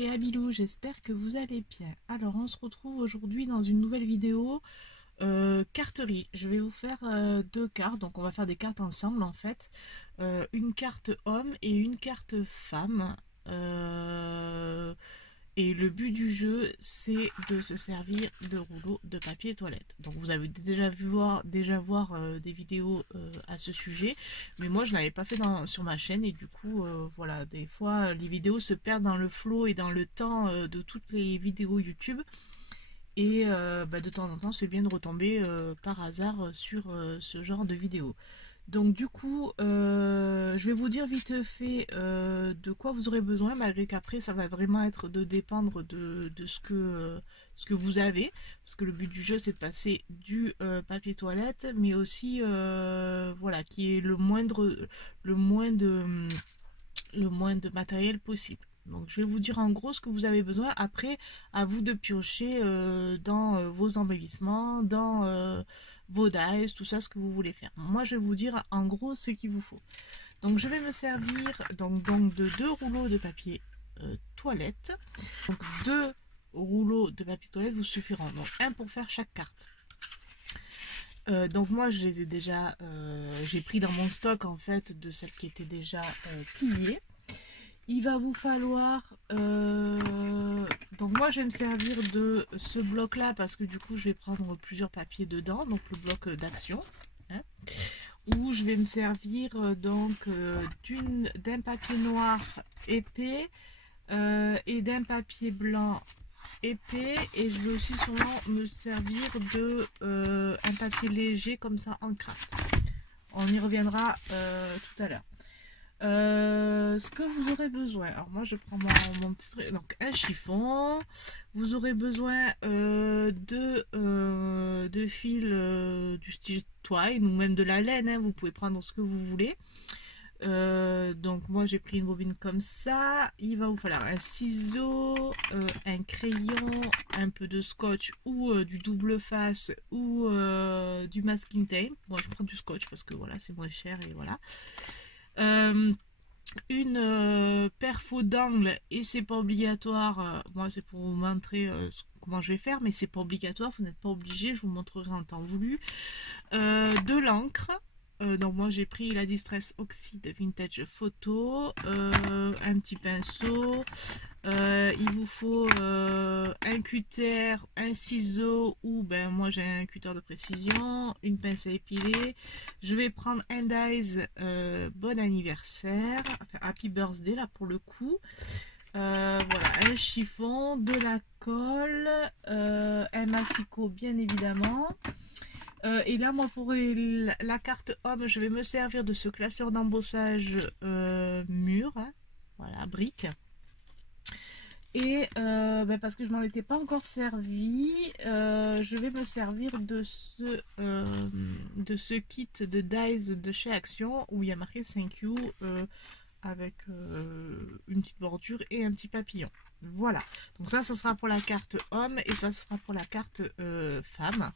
Créabilou, j'espère que vous allez bien. Alors on se retrouve aujourd'hui dans une nouvelle vidéo carterie. Je vais vous faire deux cartes, donc on va faire des cartes ensemble en fait. Une carte homme et une carte femme. Et le but du jeu, c'est de se servir de rouleau de papier toilette. Donc vous avez déjà voir des vidéos à ce sujet, mais moi je ne l'avais pas fait sur ma chaîne et du coup voilà, des fois les vidéos se perdent dans le flow et dans le temps de toutes les vidéos YouTube. Et de temps en temps, c'est bien de retomber par hasard sur ce genre de vidéo. Donc du coup, je vais vous dire vite fait de quoi vous aurez besoin, malgré qu'après ça va vraiment être de dépendre de ce que vous avez. Parce que le but du jeu c'est de passer du papier toilette, mais aussi voilà, qui est le moins de matériel possible. Donc je vais vous dire en gros ce que vous avez besoin. Après, à vous de piocher dans vos embellissements, dans vos dies, tout ça, ce que vous voulez faire. Moi, je vais vous dire en gros ce qu'il vous faut. Donc je vais me servir donc de deux rouleaux de papier toilette. Donc deux rouleaux de papier toilette vous suffiront. Donc un pour faire chaque carte. Donc moi je les ai déjà, j'ai pris dans mon stock en fait de celles qui étaient déjà pliées. Il va vous falloir, donc moi je vais me servir de ce bloc là parce que du coup je vais prendre plusieurs papiers dedans, donc le bloc d'action, hein, où je vais me servir donc d'un papier noir épais et d'un papier blanc épais, et je vais aussi sûrement me servir de un papier léger comme ça en craft. On y reviendra tout à l'heure. Ce que vous aurez besoin, alors moi je prends mon petit truc, donc un chiffon, vous aurez besoin de fil du style twine ou même de la laine, hein, vous pouvez prendre ce que vous voulez. Donc moi j'ai pris une bobine comme ça. Il va vous falloir un ciseau, un crayon, un peu de scotch ou du double face ou du masking tape. Moi je prends du scotch parce que voilà, c'est moins cher et voilà. Une perfo d'angle, et c'est pas obligatoire, moi c'est pour vous montrer comment je vais faire, mais c'est pas obligatoire, vous n'êtes pas obligé, je vous montrerai en temps voulu. De l'encre, donc moi j'ai pris la Distress Oxide Vintage Photo, un petit pinceau, il vous faut un cutter, un ciseau, ou ben moi j'ai un cutter de précision, une pince à épiler. Je vais prendre un dies bon anniversaire, enfin happy birthday là pour le coup. Voilà, un chiffon, de la colle, un massicot bien évidemment. Et là moi pour la carte homme, je vais me servir de ce classeur d'embossage mur, hein, voilà, brique. Et parce que je m'en étais pas encore servi, je vais me servir de ce kit de dies de chez Action où il y a marqué thank you avec une petite bordure et un petit papillon. Voilà, donc ça sera pour la carte homme et ça sera pour la carte femme.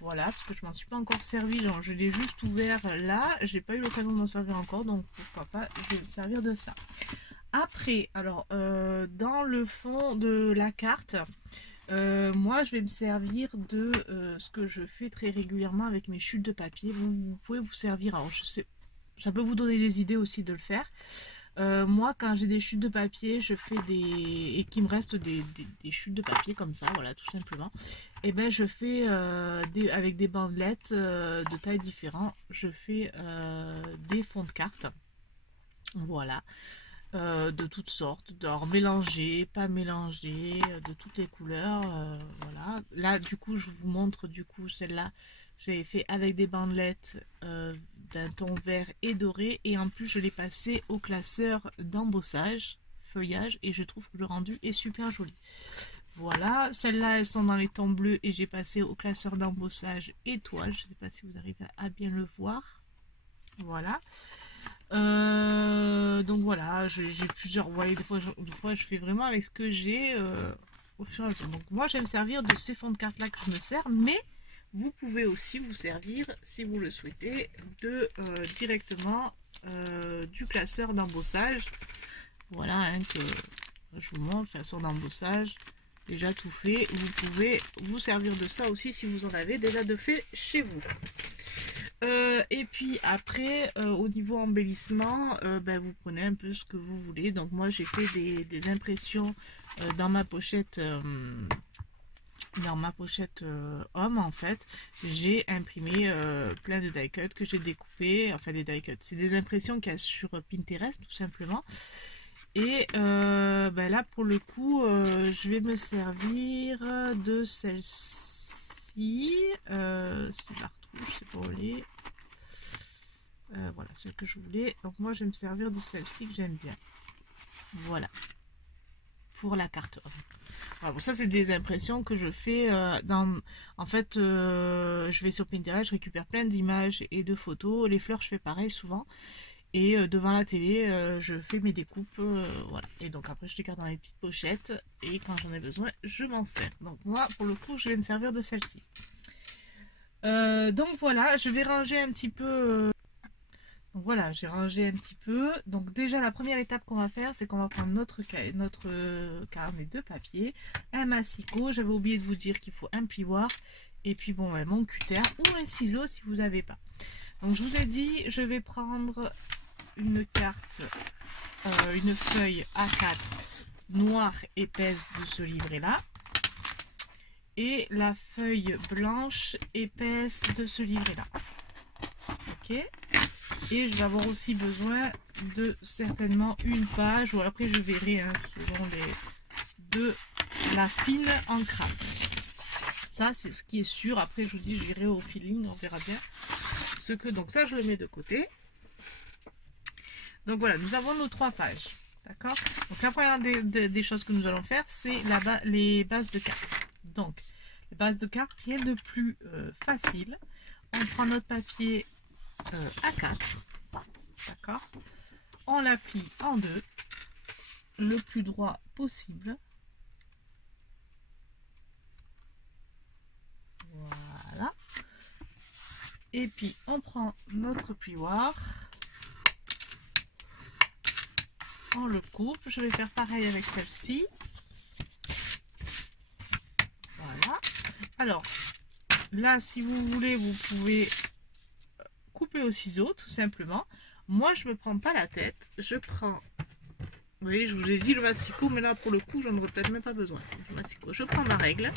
Voilà, parce que je m'en suis pas encore servi, genre je l'ai juste ouvert là, j'ai pas eu l'occasion de m'en servir encore, donc pourquoi pas, je vais me servir de ça. Après, alors, dans le fond de la carte, moi je vais me servir de ce que je fais très régulièrement avec mes chutes de papier. Vous pouvez vous servir, alors je sais, ça peut vous donner des idées aussi de le faire. Moi quand j'ai des chutes de papier, je fais et qu'il me reste des chutes de papier comme ça, voilà, tout simplement. Et ben je fais avec des bandelettes de tailles différentes, je fais des fonds de carte. Voilà. De toutes sortes, d'or mélangé, pas mélangé, de toutes les couleurs, voilà. Là du coup je vous montre du coup celle-là, j'avais fait avec des bandelettes d'un ton vert et doré, et en plus je l'ai passé au classeur d'embossage, feuillage, et je trouve que le rendu est super joli. Voilà, celles-là elles sont dans les tons bleus et j'ai passé au classeur d'embossage étoile, je sais pas si vous arrivez à bien le voir, voilà. Donc voilà, j'ai plusieurs, vous voyez, des fois je fais vraiment avec ce que j'ai au fur et à mesure. Donc moi je vais me servir de ces fonds de carte là que je me sers, mais vous pouvez aussi vous servir, si vous le souhaitez, de directement du classeur d'embossage, voilà, hein, Je vous montre, création d'embossage, déjà tout fait. Vous pouvez vous servir de ça aussi si vous en avez déjà de fait chez vous. Et puis après, au niveau embellissement, vous prenez un peu ce que vous voulez. Donc moi j'ai fait des impressions dans ma pochette. Homme en fait, j'ai imprimé plein de die cuts que j'ai découpé, enfin des die cuts, c'est des impressions qu'il y a sur Pinterest tout simplement. Et là pour le coup je vais me servir de celle-ci, si je la retrouve, je sais pas où elle est. Voilà, celle que je voulais. Donc moi je vais me servir de celle-ci que j'aime bien. Voilà, pour la carte homme. Voilà, bon, ça c'est des impressions que je fais en fait je vais sur Pinterest, je récupère plein d'images et de photos. Les fleurs je fais pareil souvent, et devant la télé je fais mes découpes, voilà, et donc après je les garde dans les petites pochettes et quand j'en ai besoin je m'en sers. Donc moi pour le coup je vais me servir de celle-ci. Donc voilà, je vais ranger un petit peu. Donc voilà, j'ai rangé un petit peu. Donc déjà la première étape qu'on va faire, c'est qu'on va prendre notre carnet de papier, un massicot. J'avais oublié de vous dire qu'il faut un plioir, et puis bon, mon cutter ou un ciseau si vous n'avez pas. Donc je vous ai dit, je vais prendre une carte, une feuille A4 noire épaisse de ce livret là, et la feuille blanche épaisse de ce livret là. Ok. Et je vais avoir aussi besoin de certainement une page, ou après je verrai hein, selon de la fine en crabe. Ça c'est ce qui est sûr. Après je vous dis, je verrai au feeling, on verra bien ce que. Donc ça je le mets de côté. Donc voilà, nous avons nos 3 pages. D'accord. Donc la première des choses que nous allons faire, c'est les bases de cartes. Donc les bases de cartes, rien de plus facile. On prend notre papier A4, d'accord, on la plie en deux, le plus droit possible, voilà, et puis on prend notre plioir, on le coupe. Je vais faire pareil avec celle-ci, voilà. Alors là si vous voulez vous pouvez couper au ciseau tout simplement. Moi je me prends pas la tête, je prends, vous voyez, je vous ai dit le massicot, mais là pour le coup j'en aurais peut-être même pas besoin du massicot. Je prends ma règle,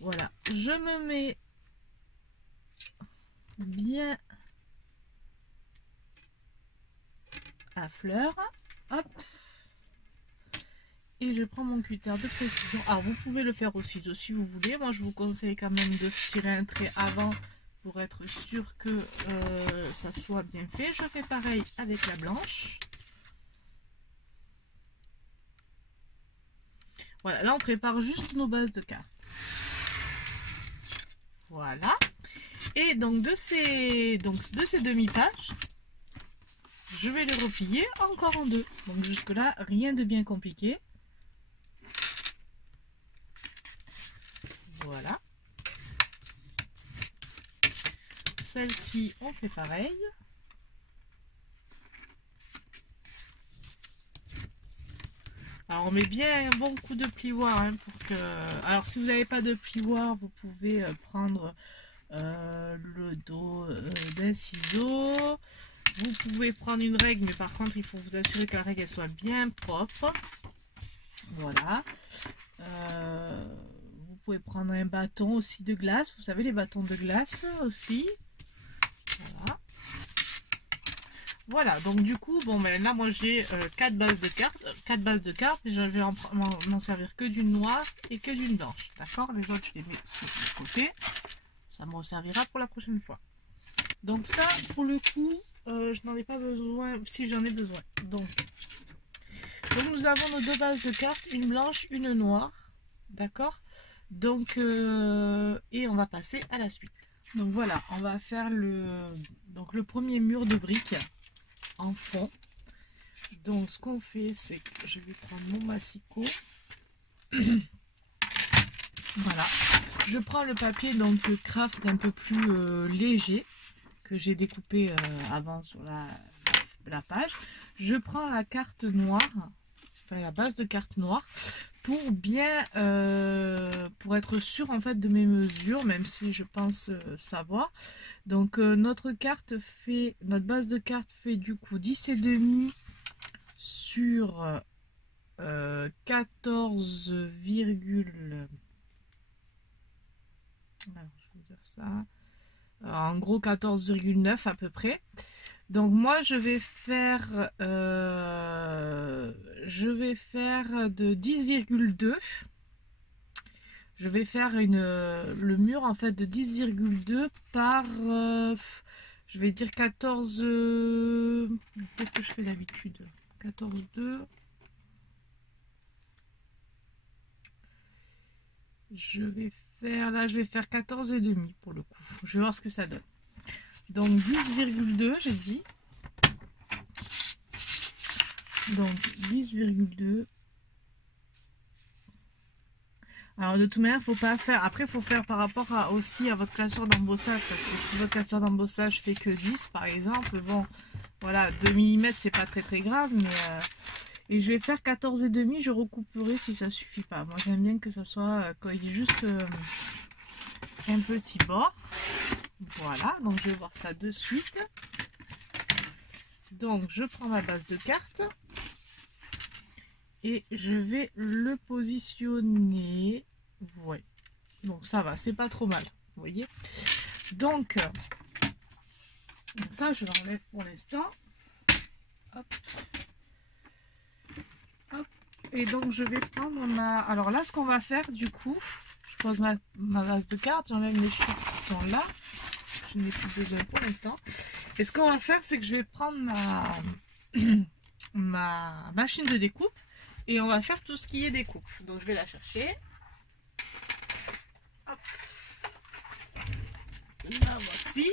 voilà, je me mets bien à fleur, hop, et je prends mon cutter de précision. Alors vous pouvez le faire au ciseau si vous voulez, moi je vous conseille quand même de tirer un trait avant pour être sûr que ça soit bien fait. Je fais pareil avec la blanche. Voilà, là on prépare juste nos bases de cartes. Voilà. Et donc de ces demi-pages, je vais les replier encore en deux. Donc jusque là, rien de bien compliqué. Voilà. Celle-ci, on fait pareil. Alors on met bien un bon coup de plioir hein, pour que. Alors si vous n'avez pas de plioir, vous pouvez prendre le dos d'un ciseau. Vous pouvez prendre une règle, mais par contre il faut vous assurer que la règle elle soit bien propre. Voilà. Vous pouvez prendre un bâton aussi de glace. Vous savez, les bâtons de glace aussi. Voilà. Voilà, donc du coup, bon ben là moi j'ai 4 bases de cartes, et je vais m'en servir que d'une noire et que d'une blanche. D'accord, les autres je les mets sur le côté. Ça me servira pour la prochaine fois. Donc ça, pour le coup, je n'en ai pas besoin, si j'en ai besoin. Donc nous avons nos 2 bases de cartes, une blanche, une noire. D'accord. Donc, et on va passer à la suite. Donc voilà, on va faire le premier mur de briques en fond. Donc ce qu'on fait, c'est que je vais prendre mon massicot. Voilà, je prends le papier donc craft un peu plus léger que j'ai découpé avant sur la page. je prends la carte noire, enfin la base de carte noire, pour bien, pour être sûr en fait de mes mesures, même si je pense savoir. Donc notre base de carte fait du coup 10,5 sur 14, alors, je vais dire ça. Alors, en gros 14,9 à peu près. Donc moi je vais faire de 10,2. Je vais faire le mur en fait de 10,2 par je vais dire 14. Qu'est-ce que je fais d'habitude? 14,2. Je vais faire 14,5 pour le coup. Je vais voir ce que ça donne. Donc 10,2 j'ai dit. Donc 10,2. Alors de toute manière, faut pas faire. Après, il faut faire par rapport aussi à votre classeur d'embossage. Parce que si votre classeur d'embossage fait que 10 par exemple, bon, voilà, 2 mm c'est pas très très grave. Mais et je vais faire 14,5, je recouperai si ça suffit pas. Moi j'aime bien que ça soit quand il y ait juste un petit bord. Voilà, donc je vais voir ça de suite. Donc je prends ma base de carte et je vais le positionner. Ouais, donc ça va, c'est pas trop mal, vous voyez. Donc ça je l'enlève pour l'instant. Hop. Hop. Et donc je vais prendre ma... Alors là ce qu'on va faire du coup, je pose ma base de carte, j'enlève les chutes qui sont là. Je n'ai plus besoin pour l'instant. Et ce qu'on va faire, c'est que je vais prendre ma machine de découpe et on va faire tout ce qui est découpe. Donc je vais la chercher. Hop. La voici.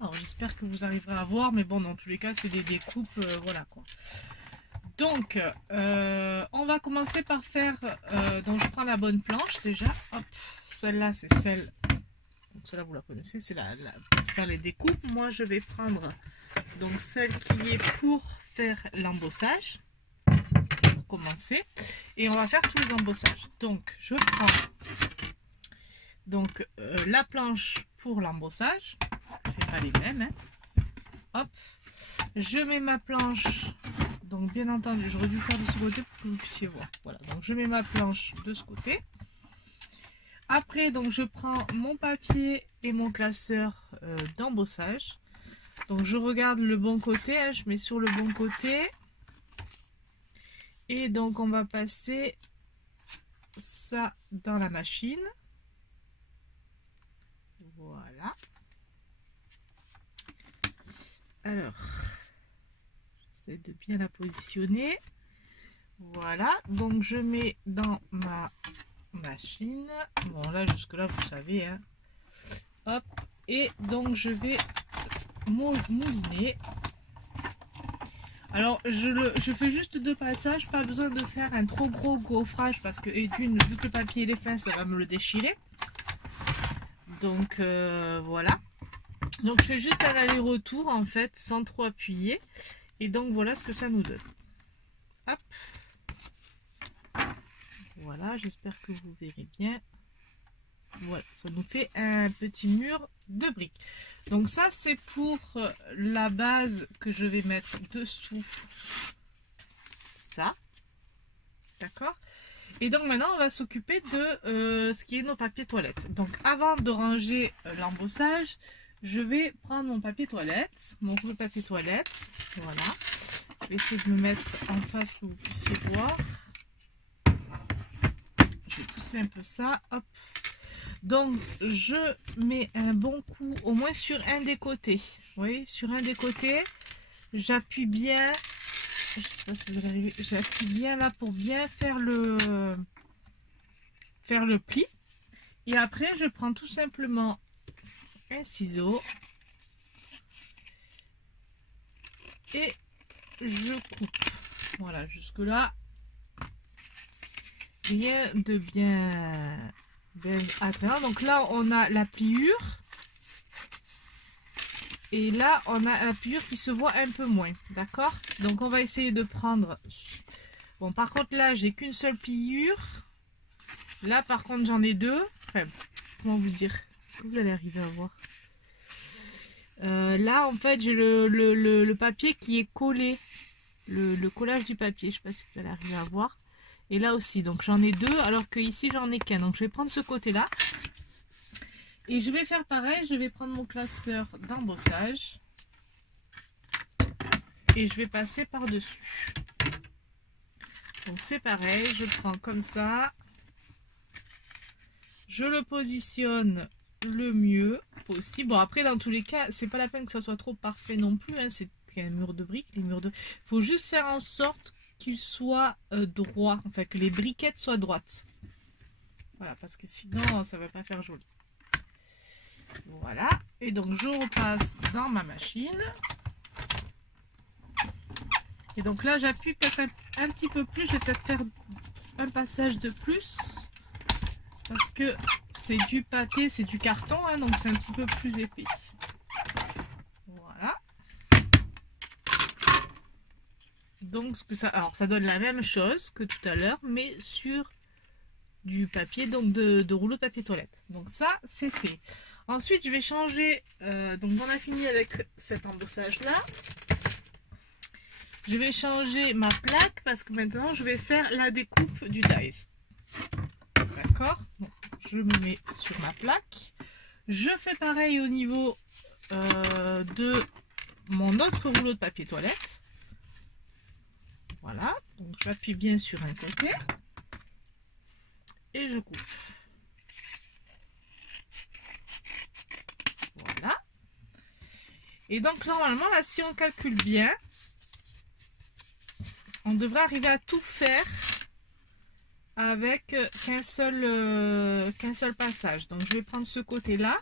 Alors j'espère que vous arriverez à voir, mais bon, dans tous les cas, c'est des découpes, voilà quoi. Donc, on va commencer par faire, donc je prends la bonne planche déjà. Hop, celle-là, c'est celle... Celle-là, vous la connaissez, c'est pour faire les découpes. Moi, je vais prendre donc celle qui est pour faire l'embossage, pour commencer. Et on va faire tous les embossages. Donc, je prends donc la planche pour l'embossage. C'est pas les mêmes, hein. Hop, je mets ma planche. Donc, bien entendu, j'aurais dû faire de ce côté pour que vous puissiez voir. Voilà, donc je mets ma planche de ce côté. Après, donc je prends mon papier et mon classeur d'embossage. Donc je regarde le bon côté, hein, je mets sur le bon côté. Et donc on va passer ça dans la machine. Voilà. Alors, j'essaie de bien la positionner. Voilà, donc je mets dans ma machine. Bon là jusque là vous savez, hein. Hop, et donc je vais mouliner. Alors je fais juste 2 passages, pas besoin de faire un trop gros gaufrage parce que vu que le papier est fin, ça va me le déchirer. Donc voilà. Donc je fais juste un aller-retour en fait sans trop appuyer. Et donc voilà ce que ça nous donne. Hop. Voilà, j'espère que vous verrez bien. Voilà, ça nous fait un petit mur de briques. Donc ça, c'est pour la base que je vais mettre dessous. Ça. D'accord? Et donc maintenant, on va s'occuper de ce qui est nos papiers toilettes. Donc avant de ranger l'embossage, je vais prendre mon papier toilette, mon rouleau de papier toilette. Voilà. Je vais essayer de me mettre en face que vous puissiez voir. Je vais pousser un peu ça, hop. Donc je mets un bon coup au moins sur un des côtés. Vous voyez, sur un des côtés, j'appuie bien. Je sais pas si vous allez arriver. J'appuie bien là pour bien faire le pli. Et après, je prends tout simplement un ciseau et je coupe. Voilà, jusque là. Rien de bien attrayant. Donc là on a la pliure Et là, on a la pliure qui se voit un peu moins. D'accord? Donc, on va essayer de prendre... Bon, par contre, là, j'ai qu'une seule pliure. Là, par contre, j'en ai deux. Enfin, comment vous dire? Est-ce que vous allez arriver à voir? Là, en fait, j'ai le papier qui est collé. Le collage du papier. Je ne sais pas si vous allez arriver à voir. Et là aussi. Donc, j'en ai deux, alors que ici, j'en ai qu'un. Donc, je vais prendre ce côté-là. Et je vais faire pareil. Je vais prendre mon classeur d'embossage. Et je vais passer par-dessus. Donc, c'est pareil. Je prends comme ça. Je le positionne le mieux possible. Bon, après, dans tous les cas, c'est pas la peine que ça soit trop parfait non plus. Hein. C'est un mur de briques. Il faut juste faire en sorte qu'il soit droit. Enfin, que les briquettes soient droites. Voilà, parce que sinon, ça va pas faire joli. Voilà. Et donc, je repasse dans ma machine. Et donc là, j'appuie peut-être un petit peu plus. Je vais peut-être faire un passage de plus. Parce que c'est du papier, c'est du carton, hein, donc c'est un petit peu plus épais. Voilà. Donc alors ça donne la même chose que tout à l'heure, mais sur du papier, donc de rouleau de papier toilette. Donc ça, c'est fait. Ensuite, je vais changer. Donc on a fini avec cet embossage là. Je vais changer ma plaque parce que maintenant je vais faire la découpe du dies. D'accord, je me mets sur ma plaque. Je fais pareil au niveau de mon autre rouleau de papier toilette. Voilà, donc j'appuie bien sur un côté et je coupe. Voilà. Et donc normalement là, si on calcule bien, on devrait arriver à tout faire avec qu'un seul passage. Donc je vais prendre ce côté là,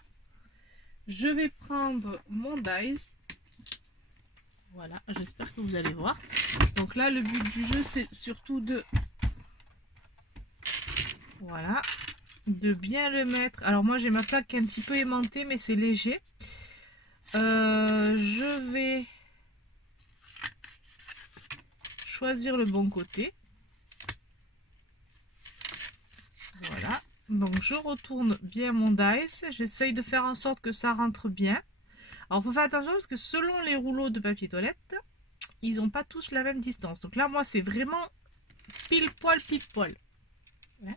je vais prendre mon dies. Voilà, j'espère que vous allez voir. Donc là, le but du jeu, c'est surtout de bien le mettre. Alors moi, j'ai ma plaque qui est un petit peu aimantée, mais c'est léger. Je vais choisir le bon côté. Voilà. Donc je retourne bien mon dies. J'essaye de faire en sorte que ça rentre bien. Alors, il faut faire attention parce que selon les rouleaux de papier toilette, ils n'ont pas tous la même distance. Donc là, moi, c'est vraiment pile poil, pile poil. Ouais.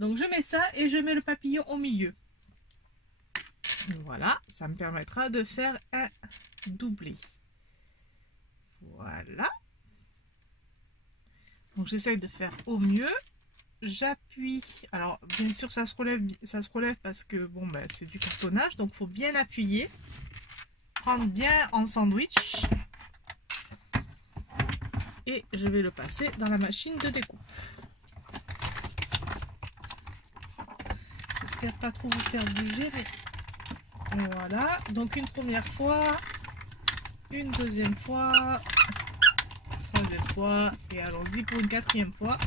Donc, je mets ça et je mets le papillon au milieu. Voilà, ça me permettra de faire un doublé. Voilà. Donc, j'essaye de faire au mieux. J'appuie. Alors, bien sûr, ça se relève parce que, bon, ben, c'est du cartonnage. Donc, il faut bien appuyer. Prendre bien en sandwich et je vais le passer dans la machine de découpe. J'espère pas trop vous faire bouger, mais voilà. Donc une première fois, une deuxième fois, troisième fois et allons-y pour une quatrième fois.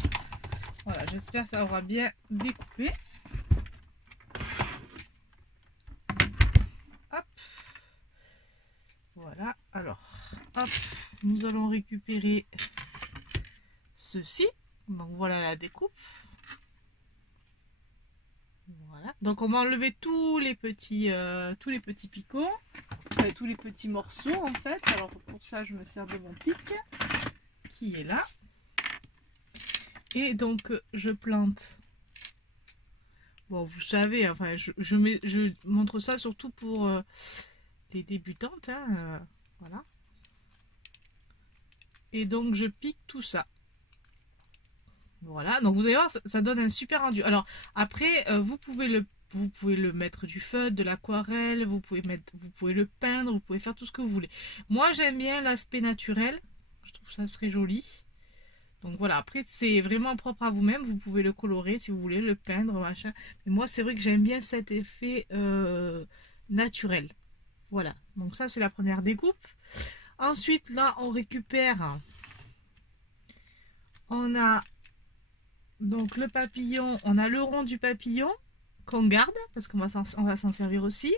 Voilà, j'espère que ça aura bien découpé. Hop. Voilà, alors, hop, nous allons récupérer ceci. Donc voilà la découpe. Voilà. Donc on va enlever tous les petits picots, enfin, tous les petits morceaux en fait. Alors pour ça, je me sers de mon pic qui est là. Et donc je plante. Bon, vous savez, enfin, je montre ça surtout pour les débutantes, hein, voilà. Et donc je pique tout ça. Voilà, donc vous allez voir, ça donne un super rendu. Alors après, vous pouvez le mettre du feutre, de l'aquarelle, vous pouvez le peindre, vous pouvez faire tout ce que vous voulez. Moi j'aime bien l'aspect naturel, je trouve ça serait joli. Donc voilà, après c'est vraiment propre à vous-même, vous pouvez le colorer si vous voulez, le peindre, machin. Mais moi c'est vrai que j'aime bien cet effet naturel. Voilà, donc ça c'est la première découpe. Ensuite là on récupère, on a donc le papillon, on a le rond du papillon qu'on garde parce qu'on va s'en servir aussi.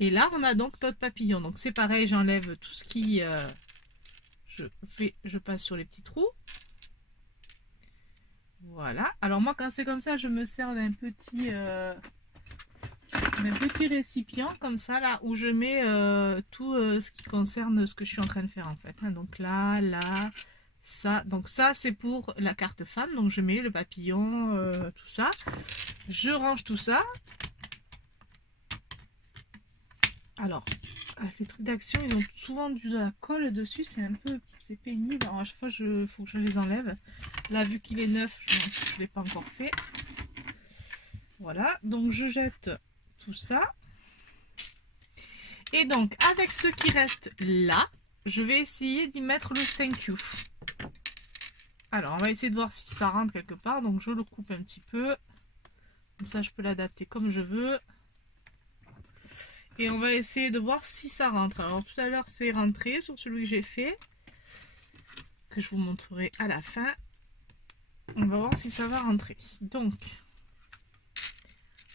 Et là, on a donc notre papillon. Donc c'est pareil, j'enlève tout ce qui... je passe sur les petits trous. Voilà. Alors moi, quand c'est comme ça, je me sers d'un petit récipient comme ça, là, où je mets tout ce qui concerne ce que je suis en train de faire en fait. Hein. Donc là, ça. Donc ça, c'est pour la carte femme. Donc je mets le papillon, tout ça. Je range tout ça. Alors, les trucs d'action, ils ont souvent de la colle dessus. C'est pénible. Alors, à chaque fois, faut que je les enlève. Là, vu qu'il est neuf, je ne l'ai pas encore fait. Voilà. Donc, je jette tout ça. Et donc, avec ce qui reste là, je vais essayer d'y mettre le 5U. Alors, on va essayer de voir si ça rentre quelque part. Donc, je le coupe un petit peu. Comme ça, je peux l'adapter comme je veux. Et on va essayer de voir si ça rentre. Alors tout à l'heure c'est rentré sur celui que j'ai fait. Que je vous montrerai à la fin. On va voir si ça va rentrer. Donc,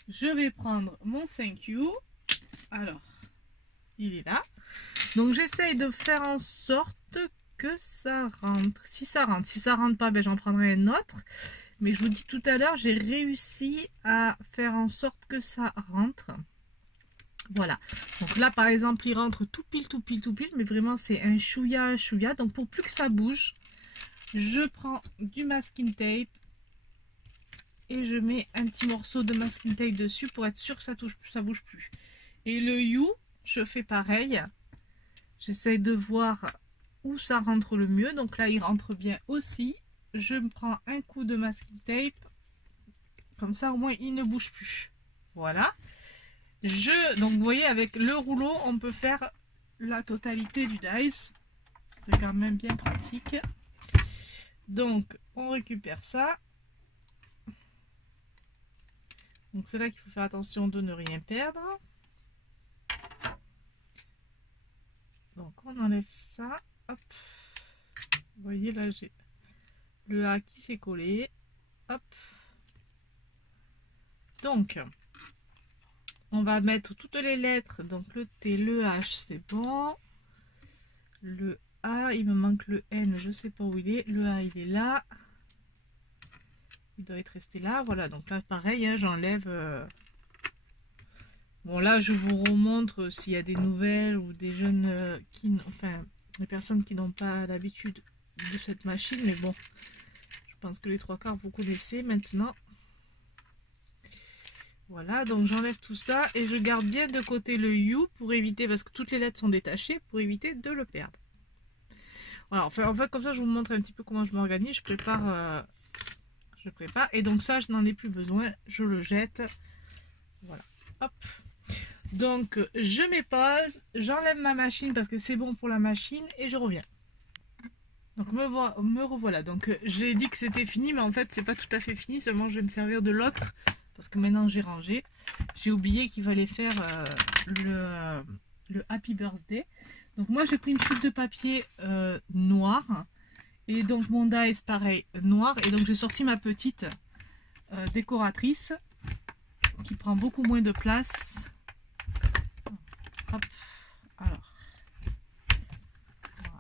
je vais prendre mon 5U. Alors, il est là. Donc j'essaye de faire en sorte que ça rentre. Si ça rentre pas, ben, j'en prendrai un autre. Mais je vous dis tout à l'heure, j'ai réussi à faire en sorte que ça rentre. Voilà, donc là par exemple il rentre tout pile, mais vraiment c'est un chouïa. Donc pour plus que ça bouge, je prends du masking tape et je mets un petit morceau de masking tape dessus pour être sûr que ça bouge plus. Et le You, je fais pareil, j'essaye de voir où ça rentre le mieux. Donc là il rentre bien aussi, je me prends un coup de masking tape, comme ça au moins il ne bouge plus. Voilà. Donc vous voyez, avec le rouleau, on peut faire la totalité du dice. C'est quand même bien pratique. Donc, on récupère ça. Donc c'est là qu'il faut faire attention de ne rien perdre. Donc on enlève ça. Hop. Vous voyez, là j'ai le A qui s'est collé. Hop. Donc... on va mettre toutes les lettres, donc le T, le H, c'est bon. Le A, il me manque le N, je sais pas où il est. Le A, il est là. Il doit être resté là. Voilà, donc là, pareil, hein, j'enlève. Bon, là, je vous remontre s'il y a des nouvelles ou des jeunes enfin, des personnes qui n'ont pas l'habitude de cette machine. Mais bon, je pense que les trois quarts, vous connaissez maintenant. Voilà, donc j'enlève tout ça et je garde bien de côté le You pour éviter, parce que toutes les lettres sont détachées, pour éviter de le perdre. Voilà, en fait comme ça je vous montre un petit peu comment je m'organise, je prépare, et donc ça je n'en ai plus besoin, je le jette. Voilà, hop. Donc je mets pause, j'enlève ma machine parce que c'est bon pour la machine et je reviens. Donc me revoilà, donc j'ai dit que c'était fini mais en fait c'est pas tout à fait fini, seulement je vais me servir de l'autre. Parce que maintenant j'ai rangé, j'ai oublié qu'il fallait faire le Happy Birthday. Donc moi j'ai pris une chute de papier noir. Et donc mon dice pareil noir. Et donc j'ai sorti ma petite décoratrice qui prend beaucoup moins de place. Hop, alors.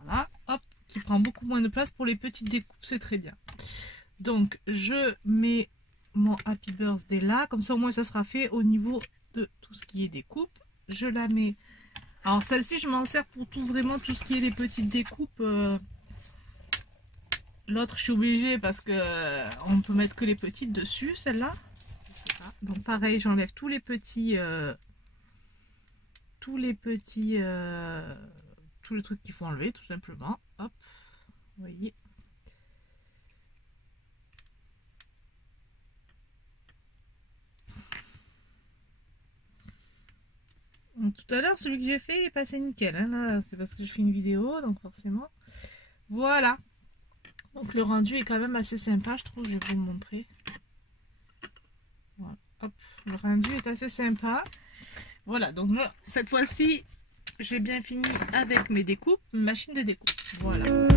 Voilà, hop, qui prend beaucoup moins de place pour les petites découpes, c'est très bien. Donc je mets mon Happy Birthday là, comme ça au moins ça sera fait au niveau de tout ce qui est découpe. Je la mets, alors celle-ci je m'en sers pour vraiment tout ce qui est les petites découpes. L'autre je suis obligée parce que on peut mettre que les petites dessus, celle-là. Donc pareil, j'enlève tous les petits tous les trucs qu'il faut enlever tout simplement. Hop, vous voyez. Donc, tout à l'heure, celui que j'ai fait, il est passé nickel. Hein, là, c'est parce que je fais une vidéo, donc forcément. Voilà. Donc, le rendu est quand même assez sympa, je trouve. Je vais vous le montrer. Voilà. Hop. Le rendu est assez sympa. Voilà. Donc, cette fois-ci, j'ai bien fini avec mes découpes. Machine de découpe. Voilà.